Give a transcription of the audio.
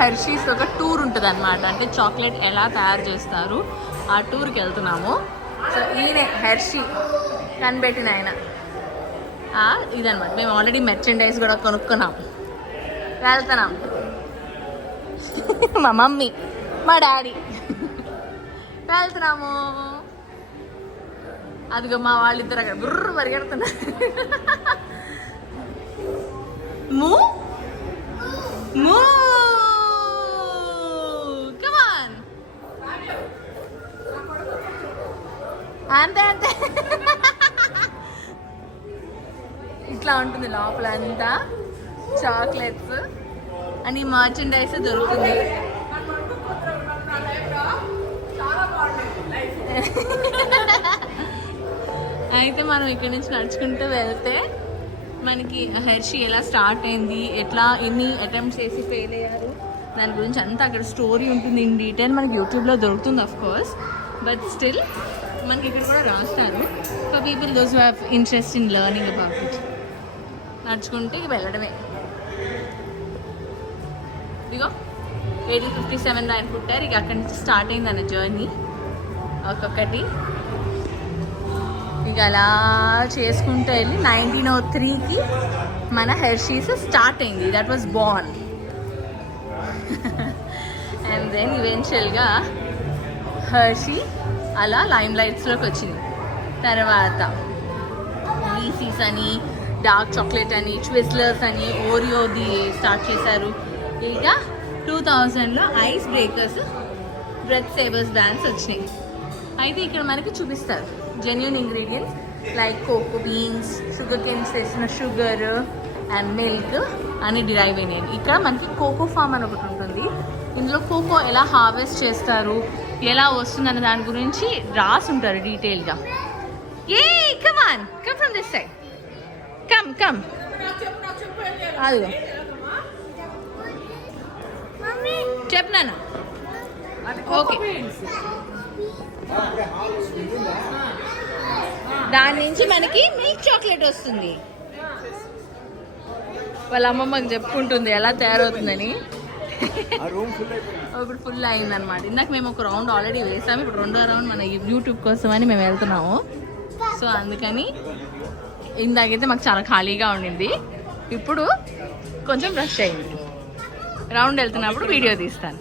Hershey's ఒక tour ఉంటుంది అనమాట. అంటే చాక్లెట్ ఎలా తయారు చేస్తారు ఆ టూర్కి వెళ్తున్నాము. సో ఈయనే హెర్షీ కనిపెట్టిన ఆయన. ఇదనమాట. మేము ఆల్రెడీ మెర్చెండైజ్ కూడా కొనుక్కున్నాం. వెళ్తున్నాం. మా మమ్మీ మా డాడీ వెళ్తున్నాము. అదిగో మా వాళ్ళిద్దరు అక్కడ బుర్ర పరిగెడుతున్నారు. మూ మూ కమాన్. అంతే అంతే. ఇట్లా ఉంటుంది లోపల అంతా చాక్లెట్స్ అని మర్చెండైజ్ దొరుకుతుంది. అయితే మనం ఇక్కడ నుంచి నడుచుకుంటూ వెళ్తే మనకి హెర్షీ ఎలా స్టార్ట్ అయింది, ఎట్లా ఎన్ని అటెంప్ట్స్ చేసి ఫెయిల్ అయ్యారు, దాని గురించి అంతా అక్కడ స్టోరీ ఉంటుంది ఇన్ డీటెయిల్. మనకి యూట్యూబ్లో దొరుకుతుంది ఆఫ్ కోర్స్, బట్ స్టిల్ మనకి ఇక్కడ కూడా రాస్తారు for people those who have interest in learning about it. నడుచుకుంటే వెళ్ళడమే. ఇదిగో 1857 ఆయన పుట్టారు. ఇక అక్కడి నుంచి స్టార్ట్ అయింది అన్న జర్నీ ఒక్కొక్కటి. ఇక అలా చేసుకుంటూ వెళ్ళి 1903కి మన హెర్షీస్ స్టార్ట్ అయింది. That was born. And then ఈవెన్చువల్గా హెర్షీ అలా లైమ్ లైట్స్లోకి వచ్చింది. తర్వాత రీసీస్ అని, డార్క్ చాక్లెట్ అని, ట్విస్లర్స్ అని, ఓరియోది స్టార్ట్ చేశారు. ఇక 2000లో Ice Breakers, Breath Savers brands వచ్చినాయి. అయితే ఇక్కడ మనకి చూపిస్తారు genuine ingredients like cocoa beans, sugar canes వేసిన షుగర్ అండ్ మిల్క్ అని డిరైవ్ అయినాయి. ఇక్కడ మనకి కోకో ఫామ్ అని ఒకటి ఉంటుంది. ఇందులో కోకో ఎలా హార్వెస్ట్ చేస్తారు, ఎలా వస్తుందన్న దాని గురించి రాసి ఉంటారు డీటెయిల్గా. ఏ come on, come from this side, come come. అదిగో చెప్పనా. ఓకే, దాని నుంచి మనకి మిల్క్ చాక్లెట్ వస్తుంది. వాళ్ళ అమ్మమ్మకి చెప్పుకుంటుంది ఎలా తయారవుతుందని. ఇప్పుడు ఫుల్ అయిందనమాట. ఇందాక మేము ఒక రౌండ్ ఆల్రెడీ వేసాము. ఇప్పుడు రెండో రౌండ్ మన యూట్యూబ్ కోసం అని మేము వెళ్తున్నాము. సో అందుకని ఇందాకైతే మాకు చాలా ఖాళీగా ఉండింది. ఇప్పుడు కొంచెం రష్ అయింది. రౌండ్ వెళ్తున్నప్పుడు వీడియో తీస్తాను.